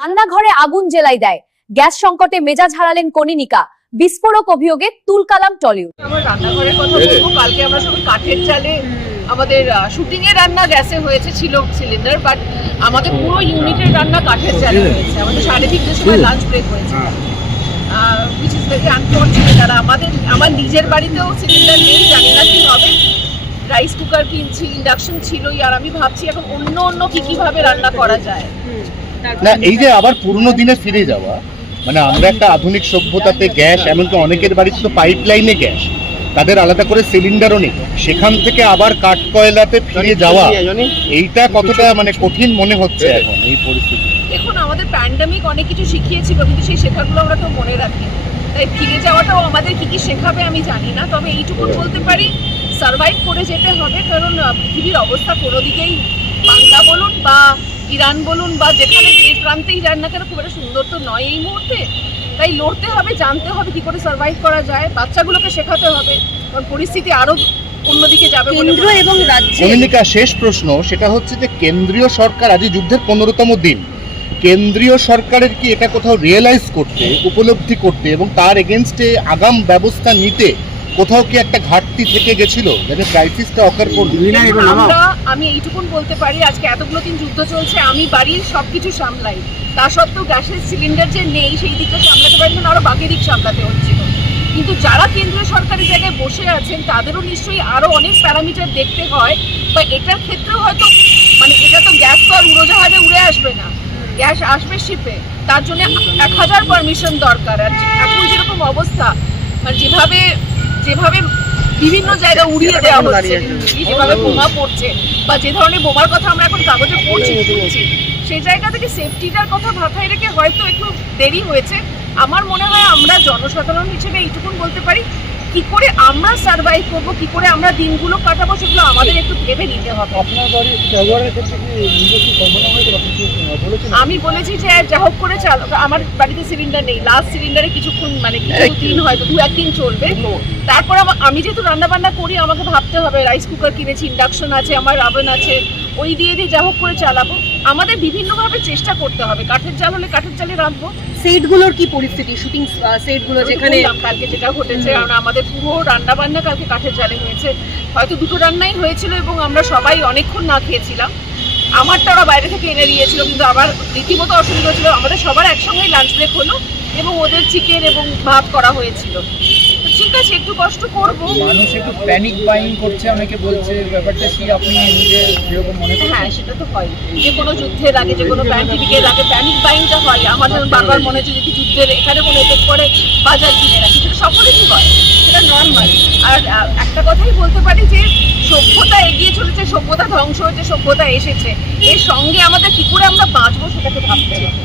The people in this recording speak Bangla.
রান্নাঘরে আগুন জ্বালাই দেয়, গ্যাস সংকটে মেজাজ হারালেন কনিনিকা, বিস্ফোরক অভিযোগে তুলকালাম টলিউড। আমার রান্নাঘরের কথা বলবো, কালকে আমরা সবাই কাঠের চালে আমাদের শুটিং এর রান্না গ্যাসে হয়েছে, ছিল সিলিন্ডার, বাট আমাদের পুরো ইউনিটের রান্না কাঠের চালে হয়েছে। আমাদের 3:30টার সময় লাঞ্চ ব্রেক হয়েছে, which is very unfortunate। আর আমার নিজের বাড়িতেও সিলিন্ডার নেই, জানি না কি হবে। রাইস কুকার কিনছি, ইন্ডাকশন ছিলই, আর আমি ভাবছি এখন অন্য কিভাবে রান্না করা যায়। না, এই যে আবার পুরনো দিনে ফিরে যাওয়া, মানে আমরা একটা আধুনিক সভ্যতাতে গ্যাস, এমনকি অনেকের বাড়িতে তো পাইপ লাইনে গ্যাস, তাদের আলাদা করে সিলিন্ডারও নেই, সেখান থেকে আবার কাঠ কয়লাতে ফিরে যাওয়া, এইটা কতটা মানে কঠিন মনে হচ্ছে এখন এই পরিস্থিতি? দেখুন, আমাদের প্যান্ডামিক অনেক কিছু শিখিয়েছিল, কিন্তু সেই শেখাগুলো আমরা তো মনে রাখি। তাই ফিরে যাওয়াটাও আমাদের কি শেখাবে আমি জানি না, তবে এইটুকু বলতে পারি সার্ভাইভ করে যেতে হবে, কারণ পৃথিবীর অবস্থা কোনো দিকেই, বাংলা বলুন বা ইরান বলুন বা যেখানে যে প্রান্তেই যান না কেন, খুব একটা সুন্দর তো নয় এই মুহূর্তে। তাই লড়তে হবে, জানতে হবে কি করে সার্ভাইভ করা যায়, বাচ্চাগুলোকে শেখাতে হবে, কারণ পরিস্থিতি আরো অন্যদিকে যাবে। কেন্দ্র এবং রাজ্যে কনিনিকা, শেষ প্রশ্ন সেটা হচ্ছে যে কেন্দ্রীয় সরকার, আজ যুদ্ধের 15তম দিন, কেন্দ্রীয় সরকারের কি এটা কোথাও রিয়েলাইজ করতে, উপলব্ধি করতে এবং তার এগেনস্টে আগাম ব্যবস্থা নিতে কোথাও কি একটা ঘাটতি থেকে গেছিল, যাতে ক্রাইসিসটা অকার করবে? আমি এইটুকুন বলতে পারি, আজকে এতগুলো দিন যুদ্ধ চলছে, আমি বাড়ির সবকিছু সামলাই, তা সত্ত্বেও গ্যাসের সিলিন্ডার যে নেই সেই দিকটা সামলাতে পারি না, আরো বাকি দিক সামলাতে হচ্ছিল। কিন্তু যারা কেন্দ্রীয় সরকারি জায়গায় বসে আছেন তাদেরও নিশ্চয়ই আরো অনেক প্যারামিটার দেখতে হয়, বা এটার ক্ষেত্রেও হয়তো, মানে এটা তো গ্যাস তো আর উড়োজাহাজে উড়ে আসবে না, গ্যাস আসবে শিপে, তার জন্য 1000 পারমিশন দরকার। আর এখন যেরকম অবস্থা, মানে যেভাবে বিভিন্ন জায়গায় উড়িয়ে দেওয়া হচ্ছে, যেভাবে বোমা পড়ছে, বা যে ধরনের বোমার কথা আমরা এখন কাগজে পড়ছি, সেই জায়গা থেকে সেফটিটার কথা মাথায় রেখে হয়তো একটু দেরি হয়েছে। আমার মনে হয় আমরা জনসাধারণ হিসেবে এইটুকুন বলতে পারি, কি করে আমরা সার্ভাইভ করবো, কি করে আমরা দিনগুলো কাটাবো, সেগুলো আমাদের একটু ভেবে নিতে হবে। আমি বলেছি যে যা হোক করে চালো, আমার বাড়িতে সিলিন্ডার নেই, লাস্ট সিলিন্ডারে কিছুক্ষণ, মানে কিছু দিন, হয়তো 2-1 দিন চলবে। তারপর আমি যেহেতু রান্না বান্না করি, আমাকে ভাবতে হবে, রাইস কুকার কিনেছি, ইন্ডাকশন আছে, আমার ওভেন আছে, ওই দিয়ে যা হোক করে চালাবো। আমাদের বিভিন্নভাবে চেষ্টা করতে হবে, কাঠের জাল হলে কাঠের জালে রাখবো। সেটগুলোর কি পরিস্থিতি, শুটিং সেটগুলো যেখানে কালকে যেটা ঘটেছে, কারণ আমাদের পুরো রান্না বান্না কালকে কাঠের জালে হয়েছে, হয়তো 2টো রান্নাই হয়েছিল এবং আমরা সবাই অনেকক্ষণ না খেয়েছিলাম। আমারটা ওরা বাইরে থেকে এনে দিয়েছিল, কিন্তু আমার রীতিমতো অসুবিধা ছিল। আমাদের সবার একসঙ্গেই লাঞ্চ ব্রেক হলো এবং ওদের চিকেন এবং ভাত করা হয়েছিল। ঠিক আছে, একটু কষ্ট করবো। মানুষ একটু প্যানিক বাইং করছে, অনেকে বলছে ব্যাপারটা কি আপনি নিজে যেরকম মনে করেন? হ্যাঁ, সেটা তো হয়, যে কোনো যুদ্ধের আগে, যে কোনো প্যান্ডেমিকের আগে প্যানিক বাইংটা হয়। আমার যেমন বারবার মনে হচ্ছে যদি যুদ্ধের এখানে কোনো এফেক্ট পড়ে, বাজার কিনে রাখি, সেটা সকলেরই হয়, সেটা নর্মাল। আর একটা কথাই বলতে পারি যে সভ্যতা এগিয়ে চলেছে, সভ্যতা ধ্বংস হয়েছে, সভ্যতা এসেছে, এর সঙ্গে আমাদের কি করে আমরা বাঁচবো সেটাকে ভাবতে হবে।